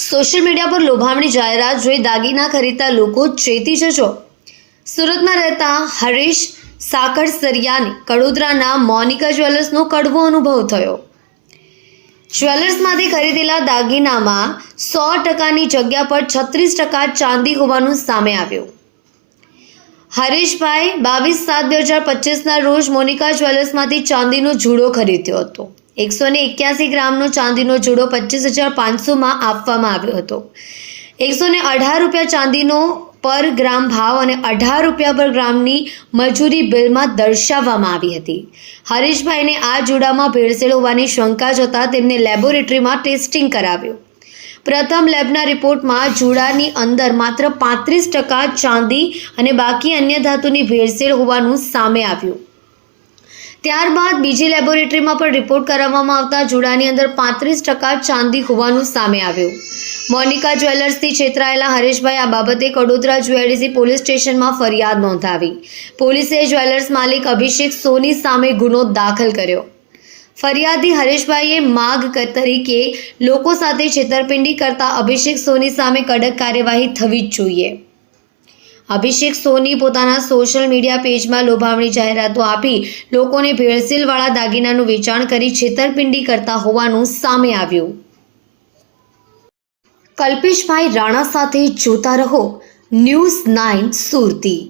Social media પર લોભામણી જાહેરાત જોઈ દાગીના ખરીદતા લોકો ચેતી જજો। સુરતમાં રહેતા હરીશ સાકરસરિયાને કડોદરાના મોનિકા જ્વેલર્સનો કડવો અનુભવ થયો। જ્વેલર્સમાંથી ખરીદેલા દાગીનામાં 100%ની જગ્યા પર 36% ચાંદી હોવાનું સામે આવ્યું। હરીશભાઈ 22/7/2025ના રોજ મોનિકા જ્વેલર્સમાંથી ચાંદીનો જુડો ખરીદ્યો હતો। 181 ગ્રામનો ચાંદીનો જુડો 25,500માં આપવામાં આવ્યો હતો। 118 રૂપિયા ચાંદીનો પર ગ્રામ ભાવ અને 18 રૂપિયા પર ગ્રામની મજૂરી બિલમાં દર્શાવવામાં આવી હતી। હરીશભાઈને આ જુડામાં ભેળસેળ હોવાની શંકા જતાં તેમને લેબોરેટરીમાં ટેસ્ટિંગ કરાવ્યું। પ્રથમ લેબના રિપોર્ટમાં જુડાની અંદર માત્ર 35% ચાંદી અને બાકી અન્ય ધાતુની ભેળસેળ હોવાનું સામે આવ્યું। ત્યારબાદ બીજી લેબોરેટરીમાં પણ રિપોર્ટ કરાવવામાં આવતા જુડાની અંદર 35% ચાંદી હોવાનું સામે આવ્યું। મોનિકા જ્વેલર્સથી છેતરાયેલા હરીશભાઈ આ બાબતે કડોદરા જ્યુએડીસી પોલીસ સ્ટેશનમાં ફરિયાદ નોંધાવી। પોલીસે જ્વેલર્સ માલિક અભિષેક સોની સામે ગુનો દાખલ કર્યો। ફરિયાદી હરીશભાઈએ માગ તરીકે લોકો સાથે છેતરપિંડી કરતા અભિષેક સોની સામે કડક કાર્યવાહી થવી જ જોઈએ। અભિષેક સોની પોતાના સોશિયલ મીડિયા પેજમાં લોભામણી જાહેરાતો આપી લોકોને ભેળસેળવાળા દાગીનાનું વેચાણ કરી છેતરપિંડી કરતા હોવાનું સામે આવ્યું। કલ્પેશભાઈ રાણા સાથે જોતા રહો ન્યૂઝ 9 સુરતી।